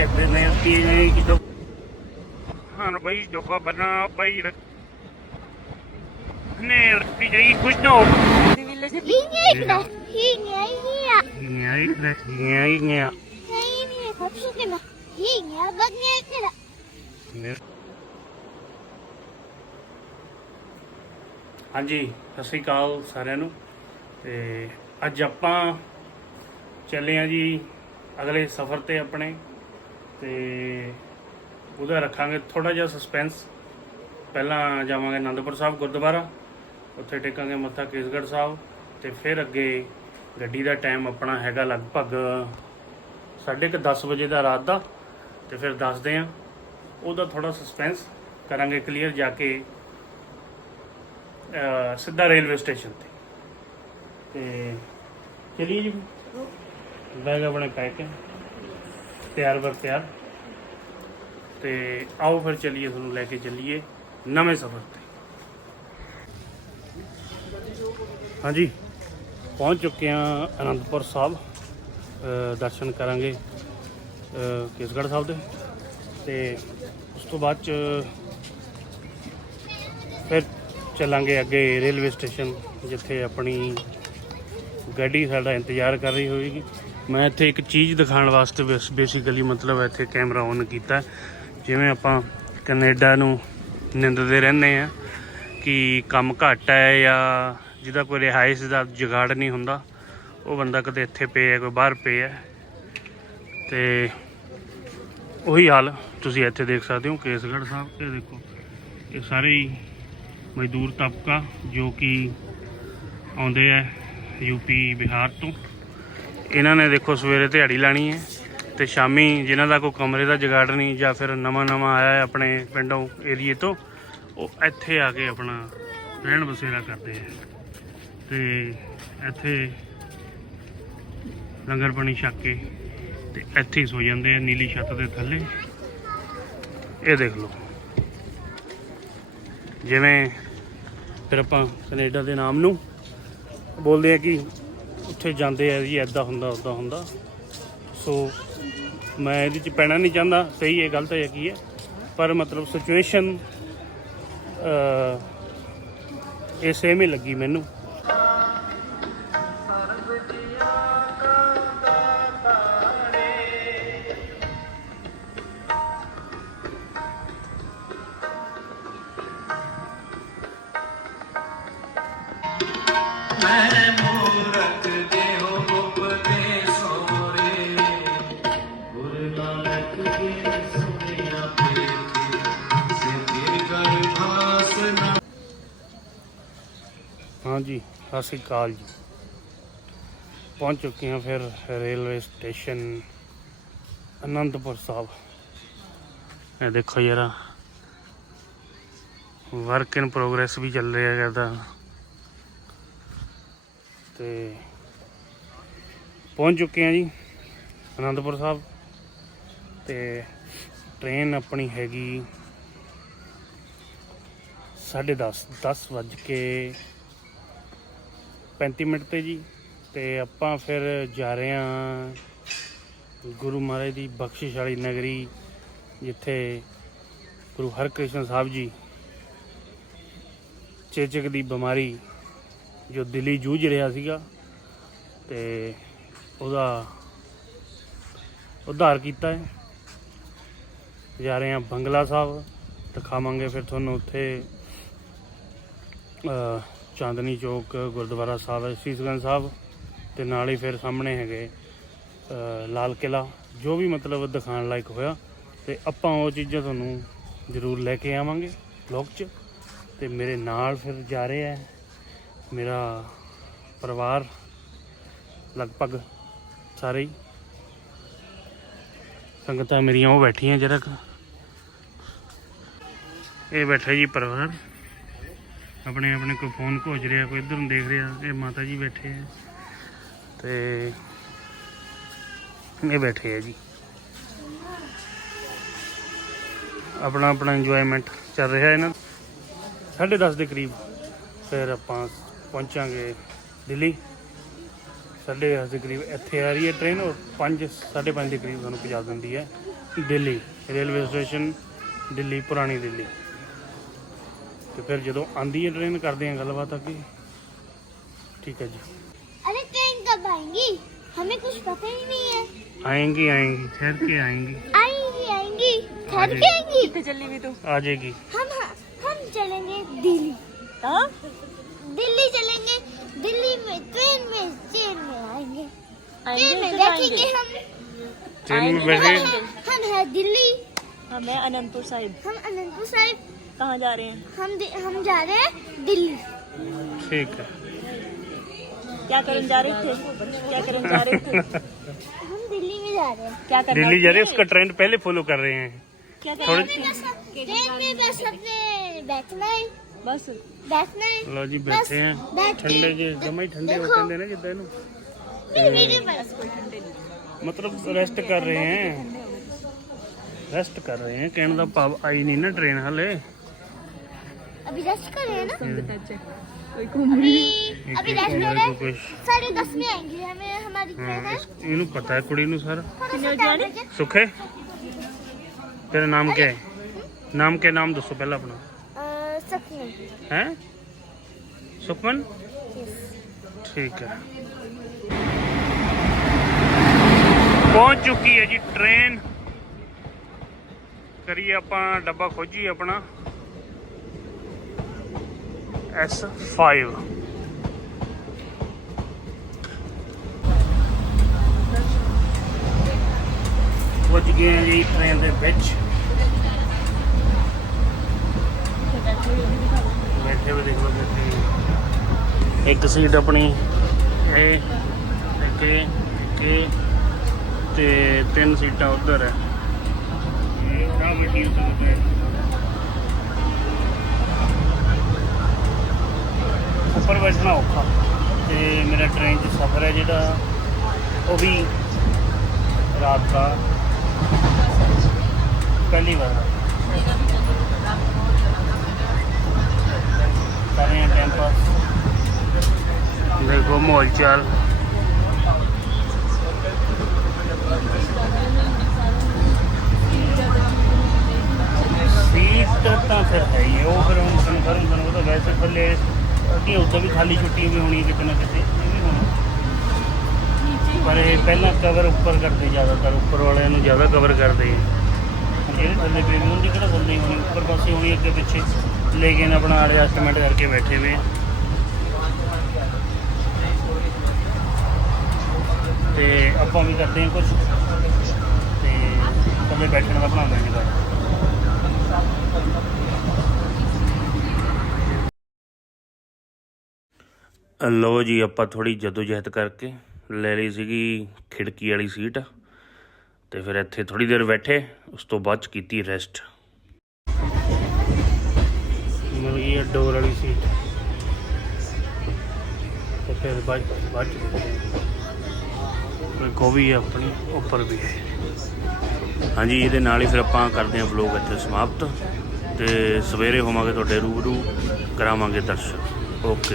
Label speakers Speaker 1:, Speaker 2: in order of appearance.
Speaker 1: jakby najlepiej do... ਹਾਂ ਬਈ ਜੋਗਾ ਬਣਾ ਬਈ ਨੇ ਰੱਖੀ ਜਾਈ ਕੁਝ ਨਾ ਹੋ
Speaker 2: Hingga, hingga, hingga.
Speaker 1: ਨਿਆਈ ਨਿਆਈ ਨਿਆ
Speaker 2: Hingga, kapsukina. Hingga, bagnya kena.
Speaker 1: ਹਾਂਜੀ ਸਤਿ ਸ੍ਰੀ ਅਕਾਲ ਸਾਰਿਆਂ ਨੂੰ ਤੇ ਅੱਜ ਆਪਾਂ ਚੱਲੇ ਆ ਜੀ ਅਗਲੇ ਸਫ਼ਰ ਤੇ ਆਪਣੇ ਤੇ ਉਹਦਾ ਰੱਖਾਂਗੇ ਥੋੜਾ ਜਿਹਾ ਸਸਪੈਂਸ ਪਹਿਲਾਂ ਜਾਵਾਂਗੇ ਅਨੰਦਪੁਰ ਸਾਹਿਬ ਗੁਰਦੁਆਰਾ, ਉੱਥੇ ਟੇਕਾਂਗੇ ਮੱਥਾ ਕੇਸਗੜ੍ਹ ਸਾਹਿਬ ਤੇ ਫਿਰ ਅੱਗੇ ਗੱਡੀ ਦਾ ਟਾਈਮ ਆਪਣਾ ਹੈਗਾ ਲਗਭਗ 10:30 ਵਜੇ ਦਾ ਰਾਤ ਦਾ ਤੇ ਫਿਰ ਦੱਸਦੇ ਆ ਉਹਦਾ ਥੋੜਾ ਸਸਪੈਂਸ ਕਰਾਂਗੇ ਕਲੀਅਰ ਜਾ ਕੇ ਸਿੱਧਾ ਰੇਲਵੇ ਸਟੇਸ਼ਨ ਤੇ। ਤੇ ਚਲਿਏ ਜੀ। ਬੈਗ ਆਪਣੇ ਪੈਕ ਹੈ। ਤਿਆਰ ਬਰ ਤਿਆਰ। ਤੇ ਆਓ ਫਿਰ ਚਲਿਏ, ਤੁਹਾਨੂੰ ਲੈ ਕੇ ਚੱਲੀਏ ਨਵੇਂ ਸਫ਼ਰ ਤੇ। ਹਾਂਜੀ, ਪਹੁੰਚ ਚੁੱਕੇ ਹਾਂ ਅਨੰਦਪੁਰ ਸਾਹਿਬ। ਦਰਸ਼ਨ ਕਰਾਂਗੇ, ਅਹ ਕੇਸਗੜ੍ਹ ਸਾਹਿਬ ਦੇ। ਤੇ ਉਸ ਤੋਂ ਬਾਅਦ ਚ ਫਿਰ ਚੱਲਾਂਗੇ ਅੱਗੇ ਰੇਲਵੇ ਸਟੇਸ਼ਨ, ਜਿੱਥੇ ਆਪਣੀ ਗੱਡੀ ਸਾਡਾ ਇੰਤਜ਼ਾਰ ਕਰ ਰਹੀ ਹੋਵੇਗੀ। ਮੈਂ ਇੱਥੇ ਇੱਕ ਚੀਜ਼ ਦਿਖਾਉਣ ਵਾਸਤੇ ਬੇਸਿਕਲੀ ਮਤਲਬ ਇੱਥੇ ਕੈਮਰਾ ਔਨ ਕੀਤਾ। ਜਿਵੇਂ ਆਪਾਂ ਕੈਨੇਡਾ ਨੂੰ ਨਿੰਦਦੇ ਰਹਿੰਦੇ ਆ ਕਿ ਕੰਮ ਘੱਟ ਹੈ ਜਾਂ ਜਿਹਦਾ ਕੋਈ ਰਿਹਾਇਸ਼ ਦਾ ਜਗਾੜ ਨਹੀਂ ਹੁੰਦਾ, ਉਹ ਬੰਦਾ ਕਦੇ ਇੱਥੇ ਪਿਆ ਕੋਈ ਬਾਹਰ ਪਿਆ ਤੇ ਉਹੀ ਹਾਲ ਤੁਸੀਂ ਇੱਥੇ ਦੇਖ ਸਕਦੇ ਹੋ, ਕੇਸਗੜ੍ਹ ਸਾਹਿਬ। ਇਹ ਦੇਖੋ, ਇਹ ਸਾਰੇ ਹੀ ਮਜ਼ਦੂਰ ਤਬਕਾ ਜੋ ਕਿ ਆਉਂਦੇ ਆ ਯੂਪੀ ਬਿਹਾਰ ਤੋਂ। ਇਹਨਾਂ ਨੇ ਦੇਖੋ ਸਵੇਰੇ ਦਿਹਾੜੀ ਲਾਣੀ ਹੈ ਤੇ ਸ਼ਾਮੀ ਜਿਨ੍ਹਾਂ ਦਾ ਕੋਈ ਕਮਰੇ ਦਾ ਜਗਾੜ ਨਹੀਂ ਜਾਂ ਫਿਰ ਨਵਾਂ ਨਵਾਂ ਆਇਆ ਹੈ ਆਪਣੇ ਪਿੰਡੋਂ ਏਰੀਏ ਤੋਂ, ਉਹ ਇੱਥੇ ਆ ਕੇ ਆਪਣਾ ਰਹਿਣ ਬਸੇਰਾ ਕਰਦੇ ਆ। ਤੇ ਇੱਥੇ ਲੰਗਰ ਪਾਣੀ ਛਕ ਕੇ ਤੇ ਇੱਥੇ ਹੀ ਸੋ ਜਾਂਦੇ ਆ ਨੀਲੀ ਛੱਤ ਦੇ ਥੱਲੇ। ਇਹ ਦੇਖ ਲਓ। ਜਿਵੇਂ ਫਿਰ ਆਪਾਂ ਕੈਨੇਡਾ ਦੇ ਨਾਮ ਨੂੰ ਬੋਲਦੇ ਆ ਕਿ ਉੱਥੇ ਜਾਂਦੇ ਆ ਜੀ ਐਦਾਂ ਹੁੰਦਾ ਉਦਾਂ ਹੁੰਦਾ। ਸੋ ਮੈਂ ਇਹਦੇ ਚ ਪੈਣਾ ਨਹੀਂ ਚਾਹੁੰਦਾ, ਸਹੀ ਹੈ ਗਲਤ ਹੈ ਕੀ ਹੈ ਪਰ ਮਤਲਬ ਸਿਚੁਏਸ਼ਨ ਇਹ ਸੇਮ ਹੀ ਲੱਗੀ ਮੈਨੂੰ।
Speaker 3: ਮੈਂ
Speaker 1: ਹਾਂਜੀ, ਸਤਿ ਸ਼੍ਰੀ ਅਕਾਲ ਜੀ। ਪਹੁੰਚ ਚੁੱਕੇ ਹਾਂ ਫਿਰ ਰੇਲਵੇ ਸਟੇਸ਼ਨ ਅਨੰਦਪੁਰ ਸਾਹਿਬ। ਇਹ ਦੇਖੋ ਯਾਰਾ ਵਰਕ ਇਨ ਪ੍ਰੋਗਰੈਸ ਵੀ ਚੱਲ ਰਿਹਾ ਕਰਦਾ ਤੇ ਪਹੁੰਚ ਚੁੱਕੇ ਹਾਂ ਜੀ ਅਨੰਦਪੁਰ ਸਾਹਿਬ। ਤੇ ਟ੍ਰੇਨ ਆਪਣੀ ਹੈਗੀ 10:30 10 ਵੱਜ ਕੇ 35 ਮਿੰਟ ਤੇ ਜੀ। ਤੇ ਆਪਾਂ ਫਿਰ ਜਾ ਰਹੇ ਹਾਂ ਗੁਰੂ ਮਹਾਰਾਜ ਦੀ ਬਖਸ਼ਿਸ਼ ਵਾਲੀ ਨਗਰੀ, ਜਿੱਥੇ ਗੁਰੂ ਹਰਕ੍ਰਿਸ਼ਨ ਸਾਹਿਬ ਜੀ ਚੇਚਕ ਦੀ ਬਿਮਾਰੀ ਜੋ ਦਿੱਲੀ ਜੂਝ ਰਿਹਾ ਸੀਗਾ ਤੇ ਉਹਦਾ ਉਧਾਰ ਕੀਤਾ ਹੈ। ਜਾ ਰਹੇ ਹਾਂ ਬੰਗਲਾ ਸਾਹਿਬ, ਦਿਖਾਵਾਂਗੇ ਫਿਰ ਤੁਹਾਨੂੰ ਉੱਥੇ ਚਾਂਦਨੀ ਚੌਕ, ਗੁਰਦੁਆਰਾ ਸਾਹਿਬ ਸੀਸਗੰਜ ਸਾਹਿਬ ਤੇ ਨਾਲ ਹੀ ਫਿਰ ਸਾਹਮਣੇ ਹੈਗੇ ਲਾਲ ਕਿਲਾ ਜੋ ਵੀ ਮਤਲਬ ਦਿਖਾਣ ਲਾਇਕ ਹੋਇਆ ਤੇ ਆਪਾਂ ਉਹ ਚੀਜ਼ਾਂ ਤੁਹਾਨੂੰ ਜ਼ਰੂਰ ਲੈ ਕੇ ਆਵਾਂਗੇ ਵਲੌਗ 'ਚ ਤੇ ਮੇਰੇ ਨਾਲ ਫਿਰ ਜਾ ਰਹੇ ਹੈ ਮੇਰਾ ਪਰਿਵਾਰ ਲਗਭਗ ਸਾਰੇ ਹੀ ਸੰਗਤਾਂ ਮੇਰੀਆਂ ਉਹ ਬੈਠੀਆਂ ਜਿਹੜਾ ਕੁ। ਇਹ ਬੈਠਾ ਜੀ ਪਰਿਵਾਰ ਆਪਣੇ ਆਪਣੇ ਕੋਈ ਫੋਨ ਘੋਜ ਰਿਹਾ, ਕੋਈ ਇਧਰ ਨੂੰ ਦੇਖ ਰਿਹਾ, ਇਹ ਮਾਤਾ ਜੀ ਬੈਠੇ ਆ। ਤੇ ਇਹ ਬੈਠੇ ਆ ਜੀ। ਆਪਣਾ ਆਪਣਾ ਇੰਜੋਇਮੈਂਟ ਚੱਲ ਰਿਹਾ ਇਹਨਾਂ ਸਾਢੇ ਦਸ ਦੇ ਕਰੀਬ ਫਿਰ ਆਪਾਂ ਪਹੁੰਚਾਂਗੇ ਦਿੱਲੀ। ਸਾਢੇ ਦਸ ਦੇ ਕਰੀਬ ਇੱਥੇ ਆ ਰਹੀ ਹੈ ਟ੍ਰੇਨ ਔਰ 5 5:30 ਦੇ ਕਰੀਬ ਸਾਨੂੰ ਪਹੁੰਚਾ ਦਿੰਦੀ ਹੈ ਦਿੱਲੀ। ਰੇਲਵੇ ਸਟੇਸ਼ਨ, ਦਿੱਲੀ, ਪੁਰਾਣੀ ਦਿੱਲੀ। ਤੇ ਫਿਰ ਜਦੋਂ ਆਂਦੀ ਹੈ ਟ੍ਰੇਨ ਕਰਦੇ ਹਾਂ ਗੱਲਬਾਤ ਅੱਗੇ ਠੀਕ ਹੈ ਜੀ
Speaker 2: अरे ट्रेन कब आएंगी हमें कुछ पता ही नहीं है
Speaker 1: आएंगी आएंगी ठहर के आएंगी
Speaker 2: आएंगी आएंगी ठहर के आएंगी
Speaker 4: ਕਿੱਥੇ ਚੱਲੀ ਵੀ ਤੂੰ
Speaker 1: आ जाएगी
Speaker 2: हम हम चलेंगे दिल्ली
Speaker 4: ਹਾਂ
Speaker 2: दिल्ली चलेंगे दिल्ली में ट्रेन में ट्रेन में आएंगे ट्रेन में
Speaker 4: आएंगे तो
Speaker 2: बैठेंगे
Speaker 4: आएंगे
Speaker 2: हम
Speaker 1: ट्रेन में
Speaker 2: हम
Speaker 1: बैठे
Speaker 2: हैं हम है दिल्ली
Speaker 4: हाँ मैं अनंतपुर साहिब
Speaker 2: हम अनंतपुर साहिब
Speaker 4: कहाँ जा रहे हैं?
Speaker 2: हम हम जा रहे हैं दिल्ली।
Speaker 1: ठीक है।
Speaker 4: क्या करने जा रहे थे? क्या करने जा रहे थे?
Speaker 2: हम दिल्ली में जा रहे हैं।
Speaker 4: क्या करना
Speaker 1: दिल्ली जा रहे हैं? उसका ट्रेंड पहले फॉलो कर रहे हैं।
Speaker 4: क्या
Speaker 1: थोड़े
Speaker 2: ट्रेन में बैठना है।
Speaker 4: बस।
Speaker 2: बैठना है। ठंडे के जमा
Speaker 1: ही ठंडे होते हैं
Speaker 2: ना कितने नु
Speaker 1: मतलब रेस्ट कर रहे हैं। रेस्ट कर रहे हैं। कहने का भाव आई नहीं ना ट्रेन हाले।
Speaker 2: अभी रेस्ट कर रहे हैं ना
Speaker 4: कोई घूम
Speaker 2: अभी
Speaker 1: एक-
Speaker 2: अभी
Speaker 1: एक
Speaker 2: रेस्ट
Speaker 1: कमरे
Speaker 2: कर
Speaker 1: को
Speaker 2: रहे
Speaker 1: कुछ
Speaker 2: हैं साढ़े दस में आएंगे हमें हमारी ट्रेन
Speaker 1: ਹਾਂ
Speaker 2: है
Speaker 1: ਇਸ- ਇਹਨੂੰ ਪਤਾ ਹੈ ਕੁੜੀ ਨੂੰ ਸਾਰਾ
Speaker 2: थोड़ा सा
Speaker 4: कितने
Speaker 2: टाइम
Speaker 4: बजे
Speaker 2: बचे।
Speaker 1: ਸੁਖੇ ਤੇਰਾ ਨਾਮ ਕੀ ਹੈ ਨਾਮ ਕੀ ਨਾਮ ਦੱਸੋ ਪਹਿਲਾਂ ਆਪਣਾ
Speaker 2: अ, सपने
Speaker 1: ਹੈ ਸੁਖਮਨ
Speaker 2: Yes.
Speaker 1: ਠੀਕ ਹੈ ਪਹੁੰਚ ਚੁੱਕੀ ਹੈ ਜੀ ਟ੍ਰੇਨ ਕਰੀਏ ਆਪਾਂ ਡੱਬਾ ਖੋਜੀ ਆਪਣਾ S5 ਪਹੁੰਚ ਗਏ ਹਾਂ ਜੀ ਟ੍ਰੇਨ ਦੇ ਵਿੱਚ। ਬੈਠੇ ਹੋਏ ਦੇਖ ਲਓ ਬੈਠੇ। ਇੱਕ ਸੀਟ ਆਪਣੀ ਇਹ ਤੇ ਤਿੰਨ ਸੀਟਾਂ ਉਧਰ ਹੈ। ਇਹ ਬੜਾ ਵੱਡੀ ਸੀਟ ਹੈ? ਉੱਪਰ ਬੈਠਣਾ ਔਖਾ ਤੇ ਮੇਰਾ ਟ੍ਰੇਨ 'ਚ ਸਫ਼ਰ ਹੈ ਜਿਹੜਾ ਉਹ ਵੀ ਰਾਤ ਦਾ ਪਹਿਲੀ ਵਾਰ ਹੈ। कर रहे हैं टाइम पास देखो माहौल चाल सीट ਤਾਂ ਫਿਰ ਹੈ ਹੀ ਹੈ, ਉਹ ਫਿਰ ਹੁਣ ਕਨਫਰਮ ਤੁਹਾਨੂੰ ਪਤਾ ਵੈਸੇ ਥੱਲੇ ਅੱਗੇ ਵੀ ਖਾਲੀ ਛੁੱਟੀ ਵੀ ਹੋਣੀ ਕਿਤੇ ਨਾ ਕਿਤੇ, ਇਹ ਵੀ ਹੋਣਾ। ਪਰ ਇਹ ਪਹਿਲਾਂ ਕਵਰ ਉੱਪਰ ਕਰਦੇ ਜ਼ਿਆਦਾਤਰ, ਉੱਪਰ ਵਾਲਿਆਂ ਨੂੰ ਜ਼ਿਆਦਾ ਕਵਰ ਕਰਦੇ ਆ। ਇਹ ਥੱਲੇ ਬੇਬੀ ਹੁੰਦੀ ਕਿਹੜਾ ਥੱਲੇ ਹੋਣੀ, ਉੱਪਰ ਪਾਸੇ ਹੋਣੀ, ਅੱਗੇ ਪਿੱਛੇ। ਲੇਕਿਨ ਆਪਣਾ ਐਡਜਸਟਮੈਂਟ ਕਰਕੇ ਬੈਠੇ ਹੋਏ ਆ। ਤੇ ਆਪਾਂ ਵੀ ਕਰਦੇ ਹਾਂ ਕੁਝ ਤੇ ਥੱਲੇ ਬੈਠਣ ਦਾ ਬਣਾਉਂਦੇ ਹਾਂ ਜਗ੍ਹਾ ਲੋ ਜੀ ਆਪਾਂ ਥੋੜੀ ਜਦੋਜਹਿਦ ਕਰਕੇ ਲੈ ਲਈ ਸੀਗੀ ਖਿੜਕੀ ਵਾਲੀ ਸੀਟ ਤੇ ਫਿਰ ਇੱਥੇ ਥੋੜੀ ਦੇਰ ਬੈਠੇ ਉਸ ਤੋਂ ਬਾਅਦ 'ਚ ਕੀਤੀ ਰੈਸਟ ਮਿਲ ਗਈ ਹੈ ਡੋਰ ਵਾਲੀ ਸੀਟ। ਤੇ ਫਿਰ ਬਾਅਦ ਬਾਅਦ 'ਚ ਦੇਖਦੇ ਹਾਂ। ਇੱਕ ਉਹ ਵੀ ਹੈ ਆਪਣੀ ਉੱਪਰ ਵੀ ਹੈ। ਹਾਂਜੀ ਇਹਦੇ ਨਾਲ ਹੀ ਫਿਰ ਆਪਾਂ ਕਰਦੇ ਹਾਂ ਵਲੋਗ ਇੱਥੇ ਸਮਾਪਤ ਤੇ ਸਵੇਰੇ ਹੋਵਾਂਗੇ ਤੁਹਾਡੇ ਰੂਬਰੂ ਕਰਾਵਾਂਗੇ ਦਰਸ਼ਨ। ਓਕੇ